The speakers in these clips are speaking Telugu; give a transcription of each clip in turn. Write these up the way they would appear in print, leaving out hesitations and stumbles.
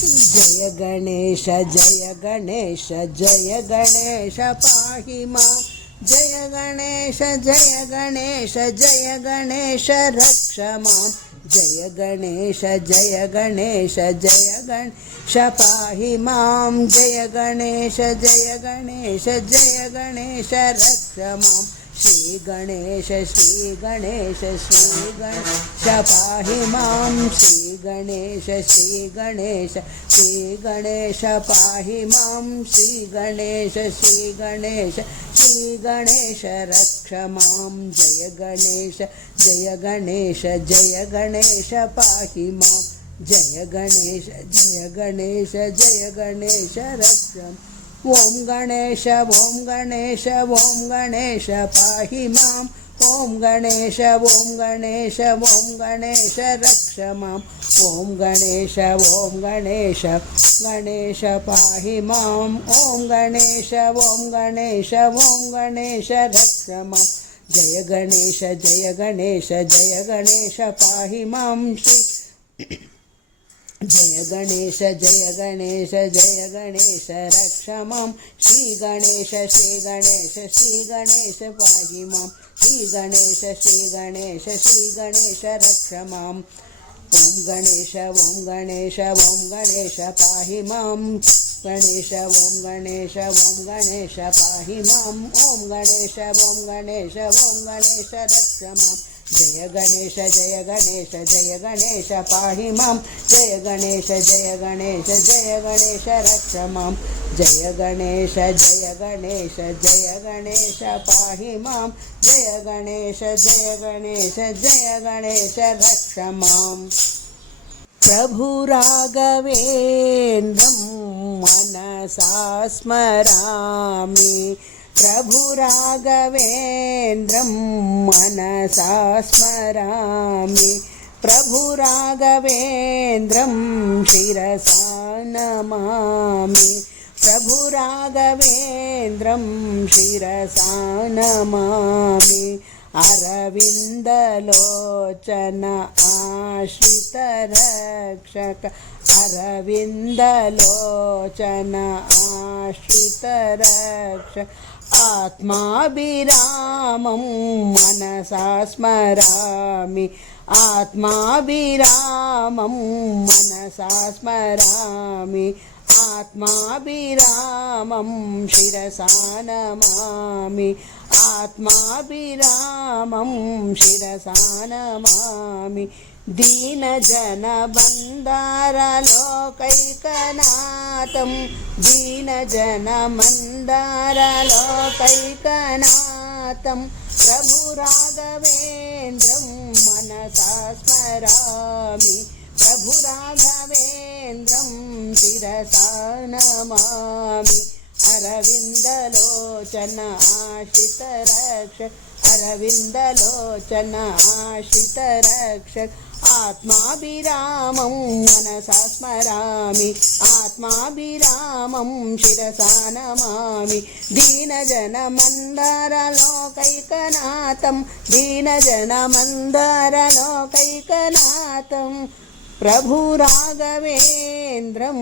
जय गणेश जय गणेश जय गणेश पाहि मां जय गणेश जय गणेश जय गणेश रक्ष मां जय गणेश जय गणेश जय गणेश पाहि मां जय गणेश जय गणेश जय गणेश रक्ष मां श्री गणेश श्री गणेश श्री गणेश पाहि मां श्री गणेश श्री गणेश श्री गणेश पाहि मां श्री गणेश श्री गणेश श्री गणेश रक्ष मां जय गणेश जय गणेश जय गणेश पाहि मां जय गणेश जय गणेश जय गणेश रक्ष ओम गणेश ओम गणेश ओम गणेश पाहि मां ओम गणेश ओम गणेश ओम गणेश रक्ष मां ओम गणेश गणेश पाहि मां ओम गणेश ओम गणेश रक्ष मां जय गणेश जय गणेश जय गणेश पाहि मां श्री जय गणेश जय गणेश जय गणेश रक्ष मां श्री गणेश श्री गणेश श्री गणेश पाहि मां श्री गणेश श्री गणेश श्री गणेश रक्ष मां ओम गणेश पाहि मां गणेश ओम गणेश पाहि मां ओम गणेश रक्ष मां जय गणेश जय गणेश जय गणेश पाहि मां जय गणेश जय गणेश जय गणेश रक्ष मां जय गणेश जय गणेश जय गणेश पाहि मां जय गणेश जय गणेश जय गणेश रक्ष मां प्रभु राघवेन्द्रं मनसा स्मरामि प्रभु राघवेन्द्रं मनसा स्मरामि प्रभु राघवेन्द्रं शिरसा नमामि प्रभु राघवेन्द्रं शिरसा नमामि अरविन्दलोचन आश्रितरक्षक अरविन्दलोचन आश्रितरक्षक आत्माभिरामं मनसा स्मरामि आत्माभिरामं मनसा स्मरामि आत्माभिरामं शिरसा नमामि आत्माभिरामं शिरसा नमामि दीनजनबन्धारलोकैकनाथं दीनजनमन्दारलोकैकनाथं प्रभु राघवेन्द्रं मनसा स्मरामि प्रभु राघवेन्द्रं शिरसा नमामि अरविन्दलोचन आश्रितरक्षक अरविन्दलोचन आश्रितरक्षक आत्माभिरामं मनसा स्मरामि आत्माभिरामं शिरसा नमामि दीनजनमन्दारलोकैकनाथं दीनजनमन्दारलोकैकनाथं प्रभु राघवेन्द्रं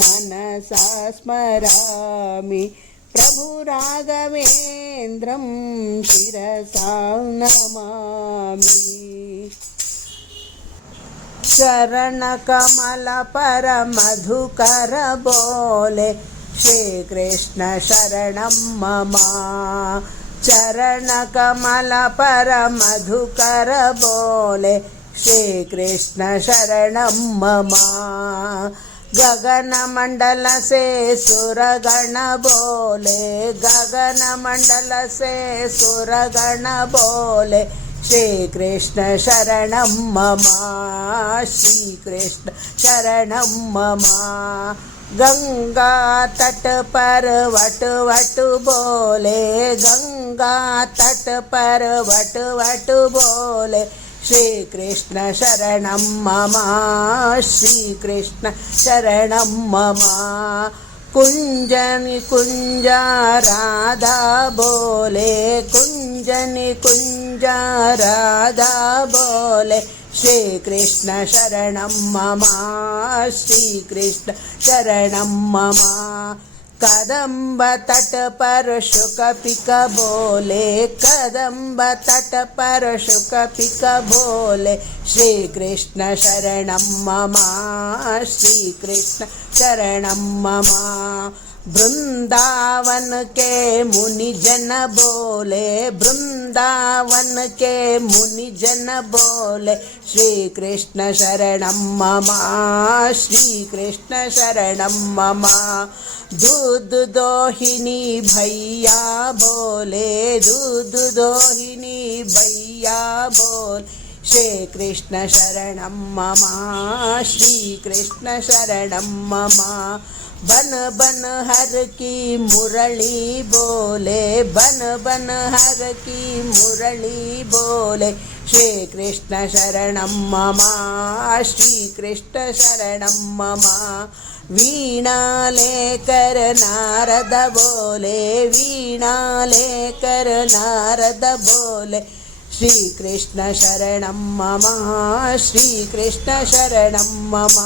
मनसा स्मरामि प्रभु राघवेन्द्रं शिरसा नमामि चरणकमल पर मधुकर बोले श्री कृष्ण शरणं मम चरणकमल पर मधुकर बोले श्री कृष्ण शरणं मम गगनमंडल से सुरगण बोले गगनमंडल से सुरगण बोले श्री कृष्ण शरणं मम श्री कृष्ण शरणं मम गंगा तट पर वट वट बोले गंगा तट पर वट वट बोले श्री कृष्ण शरणं मम श्री कृष्ण शरणं मम कुंजनि कुंजा राधा बोले कुंजनि कुंजा राधा बोले శ్రీకృష్ణ శరణం మమ శ్రీకృష్ణ శరణం మమ कदम्ब तट पर शुक पिक बोले कदम्ब तट पर शुक पिक बोले श्री कृष्ण शरणं मम श्री कृष्ण शरणं मम वृंदावन के मुनि जन बोले वृंदावन के मुनि जन बोले श्री कृष्ण शरणं मम श्री कृष्ण शरणं मम दूध दोहिनी भैया बोले दूध दोहिनी भैया बोल श्री कृष्ण शरणं मम श्री कृष्ण शरणं मम बन बन हर की मुरली बोले बन बन हर की मुरली बोले श्री कृष्ण शरणं मम श्री कृष्ण शरणं मम वीणा लेकर नारद बोले वीणा लेकर नारद बोले श्री कृष्ण शरणं मम श्री कृष्ण शरणं मम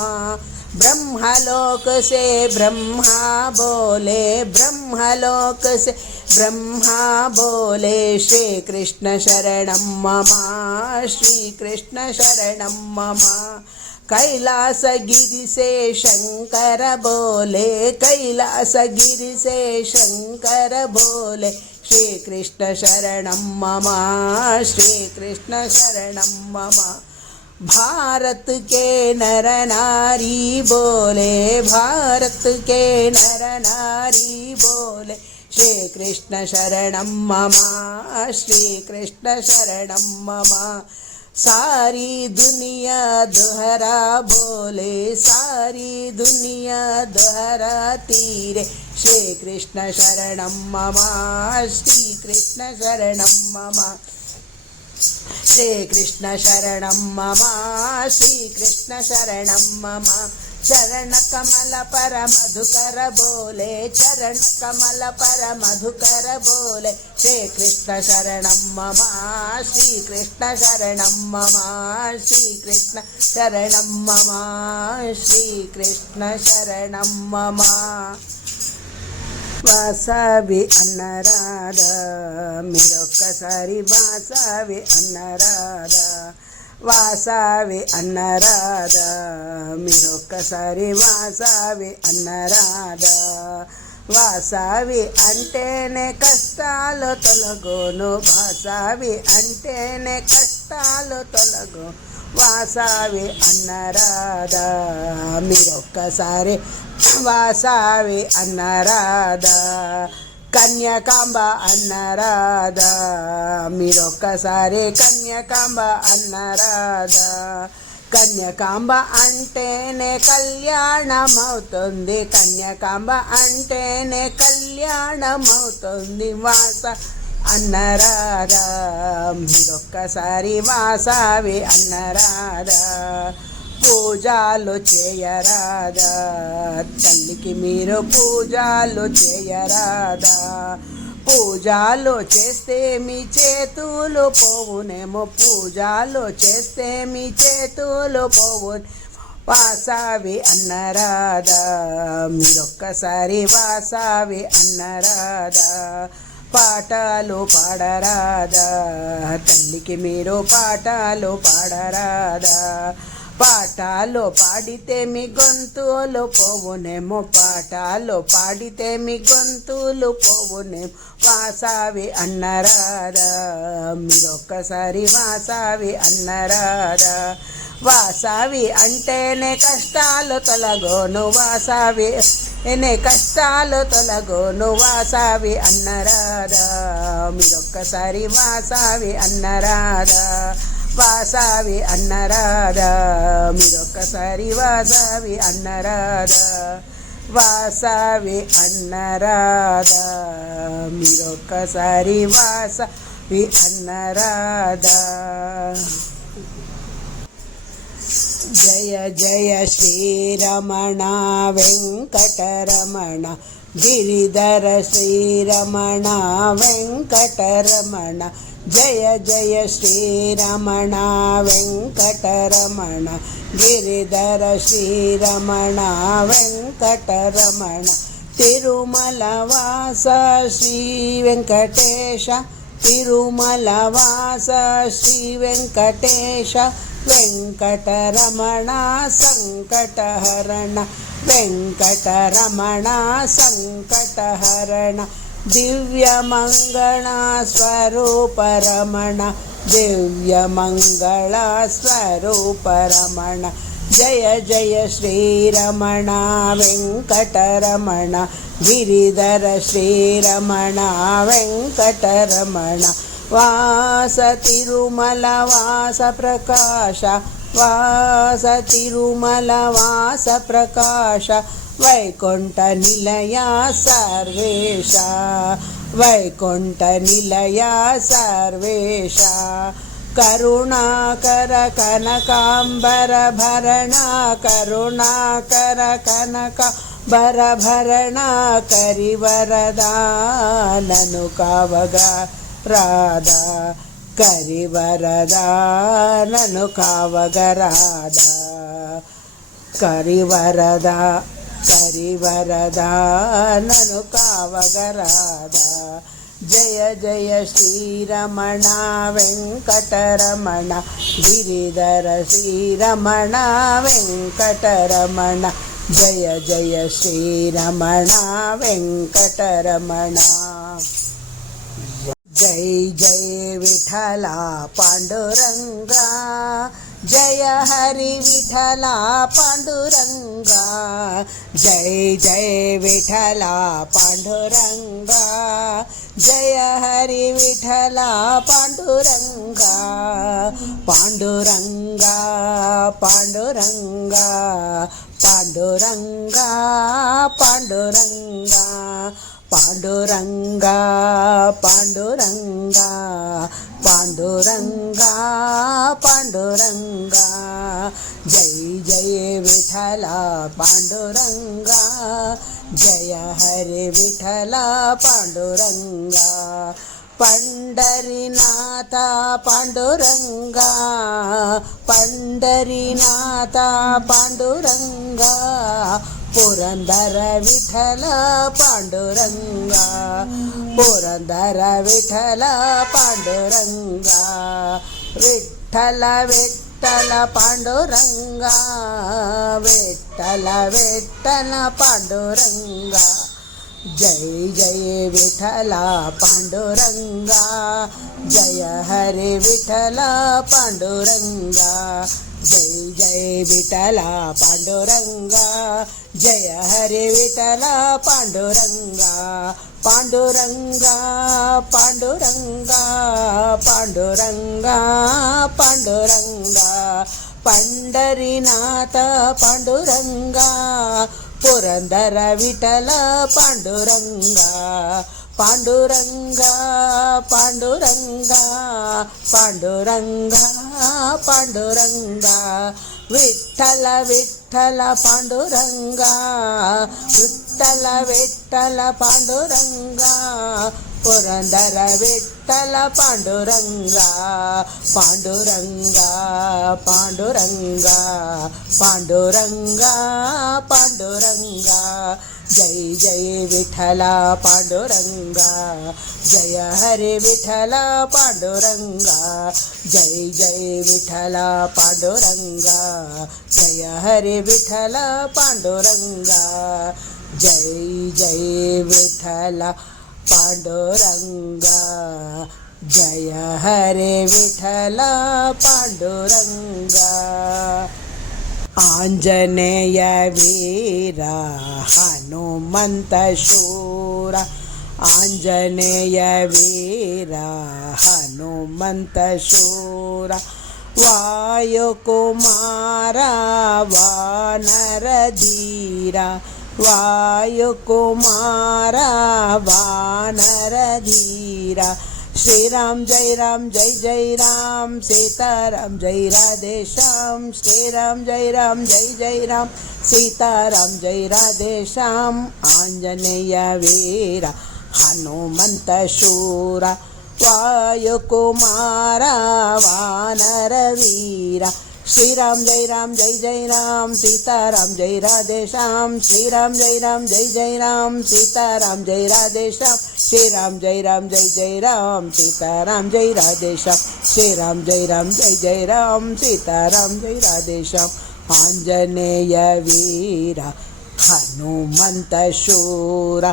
ब्रह्मलोक से ब्रह्मा बोले ब्रह्मलोक से ब्रह्मा बोले श्री कृष्ण शरणं मम श्री कृष्ण शरणं मम कैलासगिरि से शंकर बोले कैलासगिरि से शंकर बोले श्री कृष्ण शरणं मम श्री कृष्ण शरणं मम भारत के नर नारी बोले भारत के नर नारी बोले श्री कृष्ण शरणं मम श्री कृष्ण शरणं मम सारी दुनिया दोहरा बोले सारी दुनिया दोहरा तीरे श्री कृष्ण शरणं मम श्री कृष्ण शरणं मम श्री कृष्ण शरणं मम श्री कृष्ण शरणं मम चरण कमल पर मधुकर बोले चरण कमल पर मधुकर बोले श्री कृष्ण शरणं मम श्री कृष्ण शरणं मम श्री कृष्ण शरणं मम श्री कृष्ण शरणं मम వాసవి అన్నరాధ మీరొక్కసారి వాసవి అన్నరాధ వాసవి అన్నరాధ మీరొక్కసారి వాసవి అన్నరాధ వాసవి అంటేనే కష్టాలు తొలగును వాసవి అంటేనే కష్టాలు తొలగు వాసవి అన్నరాధ మీరొక్కసారి వాసవి అన్నరాధ కన్యకాంబ అన్నరాధ మీరొక్కసారి కన్యకాంబ అన్నరాధ కన్యకాంబ అంటేనే కళ్యాణమవుతుంది కన్యకాంబ అంటేనే కళ్యాణమవుతుంది వాస అన్నరాధ మీరొక్కసారి వాసవి అన్నరాధ పూజలు చేయరాదా తల్లికి మీరు పూజలు చేయరాదా పూజలు చేస్తే మీ చేతులు పోవునేమో పూజలు చేస్తే మీ చేతులు పోవు వాసవి అన్నరాధా మీరొక్కసారి వాసవి అన్నరాధా పాటలు పాడరాదా తల్లికి మీరు పాటలు పాడరాదా పాటలు పాడితే మీ గొంతులు పోవునేమో పాటలు పాడితే మీ గొంతులు పోవునేమో వాసవి అన్నరాధా మీరొక్కసారి వాసవి అన్నరాధా వాసవి అంటేనే కష్టాలు తొలగోను వాసవి ఎనే కష్టాలు తొలగోను వాసవి అన్నరాధా మీరొక్కసారి వాసవి అన్నరాధా వాసవి అన్నరాధా మీరొక్కసారి వాసవి అన్నరాధా వాసవి అన్నరాధా మీరొక్కసారి వాసవి అన్నరాధా జయ జయ శ్రీరమణ వెంకటరమణ గిరిధర శ్రీరమణ వెంకటరమణ జయ జయ శ్రీరమణ వెంకటరమణ గిరిధర శ్రీరమణ వెంకటరమణ తిరుమల వాస శ్రీ వెంకటేశ తిరుమల వాస శ్రీ వెంకటేశ వెంకటరమణ సంకటహరణ వెంకటరమణ సంకటహరణ దివ్యమంగళ స్వరూప రమణ దివ్యమంగళ స్వరూప రమణ జయ జయ శ్రీరమణ వెంకటరమణ గిరిధర శ్రీరమణ వెంకటరమణ వాస తిరుమల వాస ప్రకాశ వాస తిరుమల వాస ప్రకాశ వైకుంఠ నిలయ సర్వేశ వైకుంఠ నిలయ సర్వేశ కరుణాకర కనకాంబర భరణ కరుణాకర కనకాంబర భరణ కరివరదా నను కావగా రాధా కరివరదా నను కావగరాధా కరివరదా కరివరదా నను కావగరాధా జయ జయ శ్రీరమణ వెంకటరమణ గిరిధర శ్రీరమణ వెంకటరమణ జయ జయ శ్రీరమణ వెంకటరమణ జై జై విఠల పాండురంగా జయ హరి విఠల పాండురంగా జై జై విఠల పాండురంగా జయ హరి విఠల పాండురంగా పాండురంగా పాండురంగా పాండురంగా పాండురంగా పాండురంగా పాండురంగా పాండురంగా పాండురంగా జై జయ విఠల పాండురంగా జయ హరి విఠల పాండురంగా పండరీనాథ పాండురంగా పండరీనాథ పాండురంగా పురందర విఠల పాండురంగా పురందర విఠల పాండురంగా విఠల విఠల పాండురంగా విఠల విఠల పాండురంగా జై జయ విఠల పాండురంగా జయ హరి విఠల పాండురంగా జై జయ విఠల పాండురంగా జయ హరి విఠల పాండురంగా పాండురంగా పాండురంగా పాండురంగా పాండురంగా పండరీనాథ పాండురంగా పురందర విఠల పాండురంగా పాండురంగా పాండురంగా పాండురంగా పాండురంగా విఠల విఠల పాండురంగా విఠల విఠల పాండురంగా పురందర విఠల పాండురంగా పాండురంగా పాండురంగా పాండురంగా పాండురంగా జై జయ విఠల పాండురంగా జయ హరి విఠల పాండురంగా జై జయ విఠల పాండురంగా జయ హరి విఠల పాండురంగా జై జయ విఠల పాండురంగా జయ హరి విఠల పాండురంగా ఆంజనేయ వీర హనుమంత శూర ఆంజనేయ వీర హనుమంత శూర వాయుకుమార వానర ధీర వాయుకుమార వానర ధీర श्रीराम जय राम सीताराम जय राधेश्याम श्रीराम जय राम सीताराम जय राधेश्याम आंजनेय वीर हनुमंत शूर वायुकुमार वानर वीर श्रीराम जय राम सीताराम जय राधेश्याम श्रीराम जय राम सीताराम जय राधेश्याम श्रीराम जय राम सीताराम जय राधेश्याम श्रीराम जय राम सीताराम जय राधेश्याम आंजनेय वीर हनुमंत शूर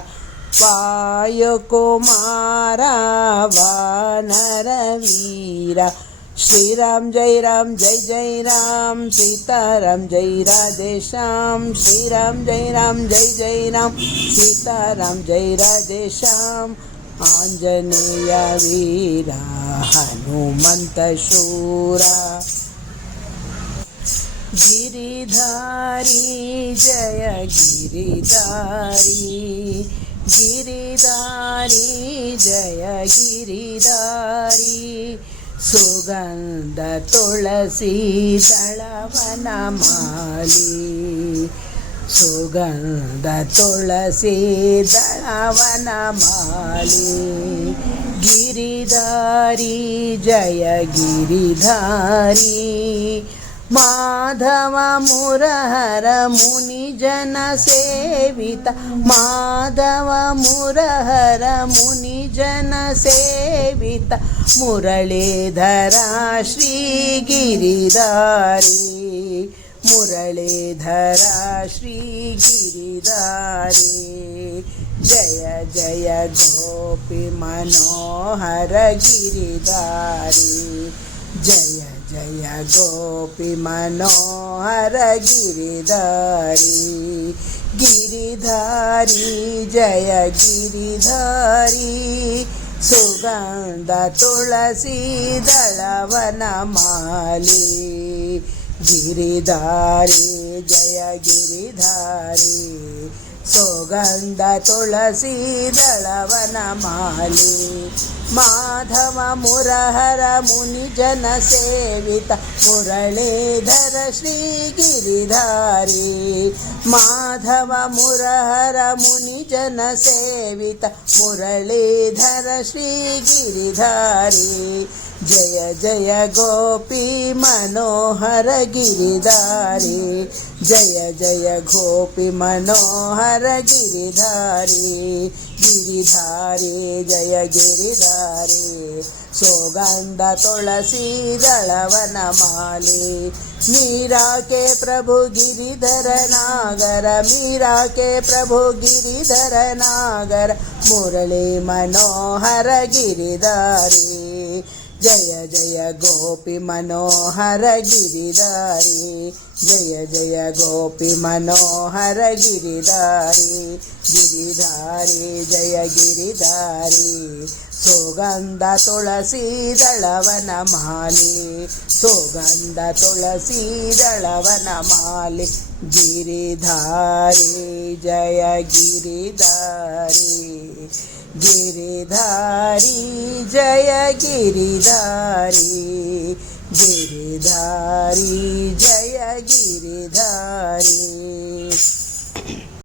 वायुकुमार वानर वीर श्रीराम जय राम सीताराम जय राधेश्याम श्रीराम जय राम सीताराम जय राधेश्याम आंजनेय वीर हनुमंत शूरा गिरिधारी जय गिरिधारी गिरिधारी जय गिरिधारी सुगंध तुलसी दलवन माली सुगंध तुलसी दलवन माली गिरिधारी जय गिरिधारी माधव मुरहर मुनिजन सेविता माधव मुरहर मुनिजन सेविता मुरलीधरा श्री गिरिधारी मुरलीधरा श्री गिरिधारी जय जय गोपी मनोहर गिरिधारी जय जय गोपी मनोहर गिरिधारी गिरिधारी जय गिरिधारी सुगंध तुलसी दलवन माली गिरिधारी जय गिरिधारी सुगंध तुलसी दलवन माली माधव मुरहर मुनिजन सेविता मुरलीधर श्री गिरिधारी माधव मुरहर मुनिजन सेविता मुरलीधर श्री गिरिधारी जय जय गोपी मनोहर गिरिधारी जय जय गोपी मनोहर गिरिधारी गिरिधारी जय गिरिधारी सुगंध तुलसी दलवन माली मीरा के प्रभु गिरिधर नागर मीरा के प्रभु गिरिधर नागर मुरली मनोहर गिरिधारी जय जय गोपी मनोहर गिरिधारी जय जय गोपी मनोहर गिरिधारी गिरिधारी जय गिरिधारी सुगंध तुलसी दलवन माली सुगंध तुलसी दलवन माली गिरिधारी जय गिरिधारी गिरिधारी जय गिरिधारी गिरिधारी जय गिरिधारी।